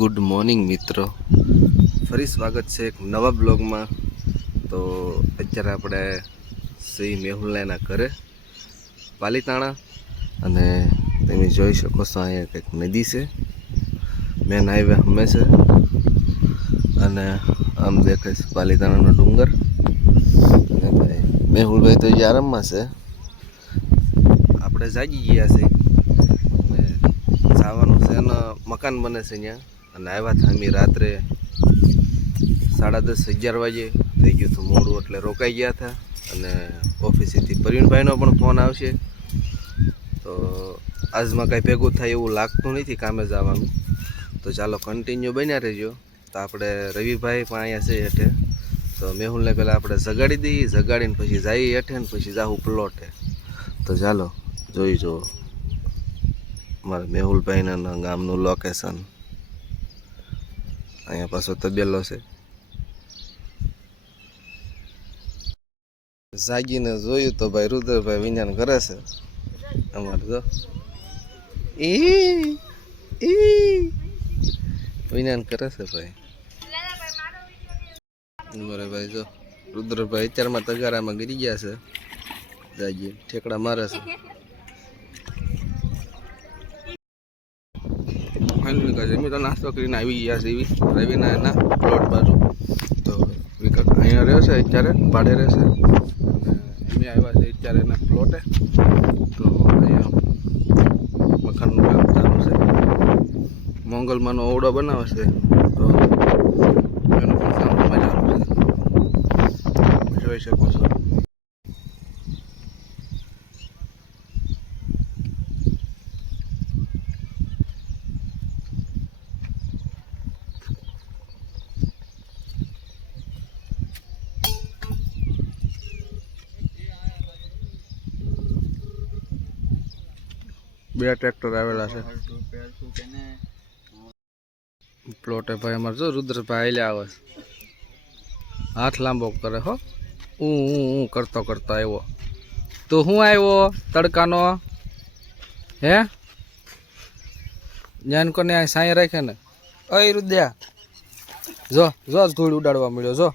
Good morning મિત્રો, ફરી સ્વાગત છે એક નવા બ્લોગમાં। તો અત્યારે આપણે શ્રી મેહુલના ઘરે પાલીતાણા, અને તમે જોઈ શકો છો અહીંયા કંઈક નદી છે, મેન હાઈવે હંમેશા, અને આમ દેખાય છે પાલીતાણાનો ડુંગર। અને ભાઈ મેહુલભાઈ તો જે આરામમાં છે, આપણે જાગી ગયા છે, જવાનું છે અને મકાન બને છે ત્યાં, અને આવ્યા હતા અમે રાત્રે 10:30-11 વાગે થઈ ગયું હતું મોડું, એટલે રોકાઈ ગયા હતા। અને ઓફિસેથી પ્રવીણભાઈનો પણ ફોન આવશે, તો આજમાં કાંઈ ભેગું થાય એવું લાગતું નથી કામે જવાનું, તો ચાલો કન્ટિન્યુ બન્યા રહેજો। તો આપણે રવિભાઈ પણ અહીંયા છે હેઠે, તો મેહુલને પહેલાં આપણે જગાડી દઈએ, જગાડીને પછી જઈએ હેઠે ને પછી જાવું પ્લોટે। તો ચાલો જોઈ જુઓ મારા મેહુલભાઈના ગામનું લોકેશન। અહીંયા પાછો તબેલો છે, જાગીને જોયું તો ભાઈ રુદ્રભાઈ વિજ્ઞાન કરે છે અમારે, જો વિજ્ઞાન કરે છે ભાઈ। બરાબર ભાઈ, જો રુદ્રભાઈ અત્યારમાં તગારામાં ગીરી ગયા છે, જાગી ઠેકડા મારે છે। તો નાસ્તો કરીને આવી ગયા છે રવિના એના પ્લોટ બાજુ, તો વિકટ અહીંયા રહેશે અત્યારે, ભાડે રહેશે, અમે આવ્યા છે અત્યારે એના પ્લોટે। તો અહીંયા મકાનનું કામ ચાલુ છે, મોંગલમાંનો ઓવડો બનાવે છે, તો એનું પણ કામ ચાલુ છે, જોઈ શકો છો। બે ટ્રેક્ટર આવેલા છે પ્લોટે ભાઈ અમારે, જો રુદ્રભાઈ આયલા આવે, હાથ લાંબો કરે હો, હું કરતો આવ્યો। તો હું આવ્યો તડકાનો, હે જ્ઞાન કોને સાંય રાખે ને, અય રુદ્યા જો જો ધૂળ ઉડાડવા મળ્યો, જો